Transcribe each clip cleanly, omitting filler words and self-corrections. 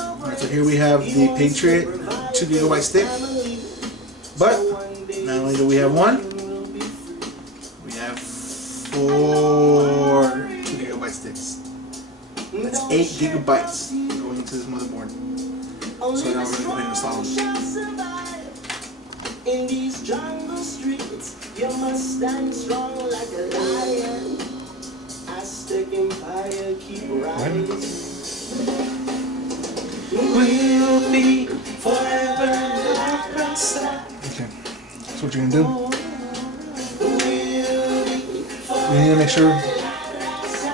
Alright, so here we have the Patriot 2 gigabyte stick. But not only do we have one, we have 4 2 gigabyte sticks. That's 8 gigabytes going into this motherboard. So now we're going to go ahead and install them. In these jungle streets, you must stand strong like a lion. Aztec Empire keep rising. We'll be forever like rock star. Okay, that's what you're gonna do. You need to make sure.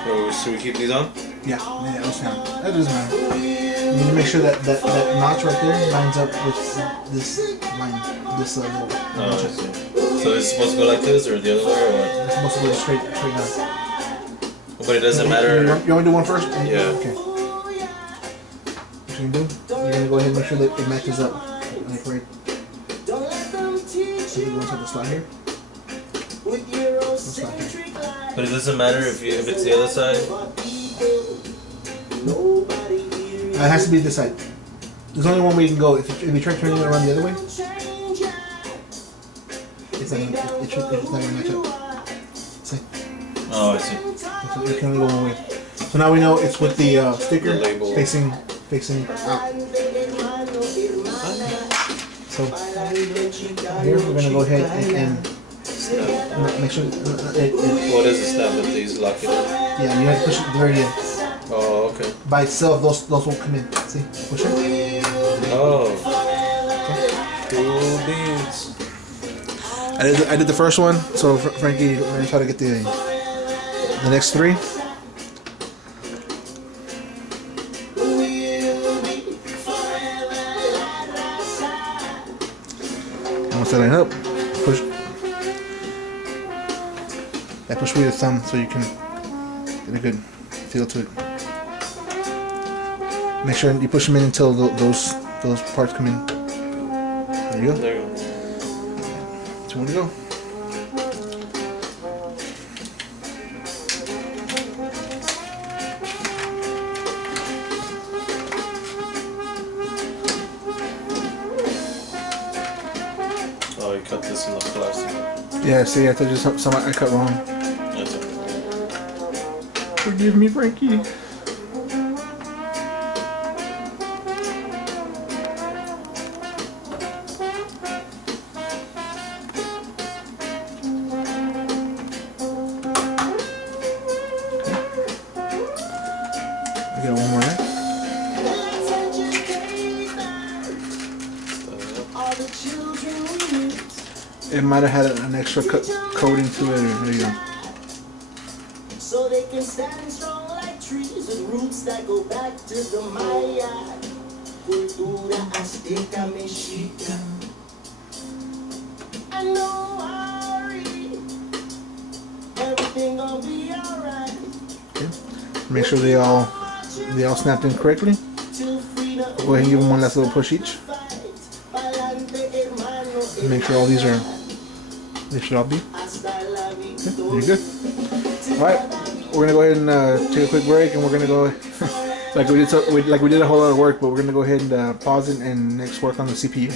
Oh, should we keep these on? Yeah, that's fine. That doesn't matter. You need to make sure that notch right there lines up with this line, this little Oh, I notch. see. So it's supposed to go like this or the other way or what? It's supposed to go straight down. But it doesn't matter. You want me to do one first? Yeah. Okay. What you're gonna do? You're gonna go ahead and make sure that it matches up. Like right. So you go inside the slot here. But it doesn't matter if it's the other side. It has to be this side. There's only one way you can go. If you try turning it around the other way, it's not gonna match up. See? Oh, I see. So you can only go one way. So now we know it's with the sticker The label. facing out. So here we're gonna go ahead and make sure What is the snap that these lock it in? yeah, you have to push it at the very end. Oh, okay. By itself, those won't come in. See, push it. Oh. Cool beans. I did the first one, so Frankie, we're gonna try to get the next 3. And once they line up, push. Push with your thumb so you can get a good feel to it. Make sure you push them in until those parts come in. There you go. There you go. 2 more to go. Oh, you cut this in the plastic. Yeah, see, I told you some I cut wrong. That's okay. Forgive me, Frankie. I got one more there. It might have had an extra coating to it. There you go. So they can stand strong like trees with roots that go back to the Maya. Cultura Azteca Mexica. I know worry. Everything gonna be alright. Okay. Make sure they all snapped in correctly. Go ahead and give them one last little push each. And make sure all these are. They should all be. Okay, you're good. Alright, we're gonna go ahead and take a quick break, and we're gonna go like we did a whole lot of work, but we're gonna go ahead and pause it and next work on the CPU.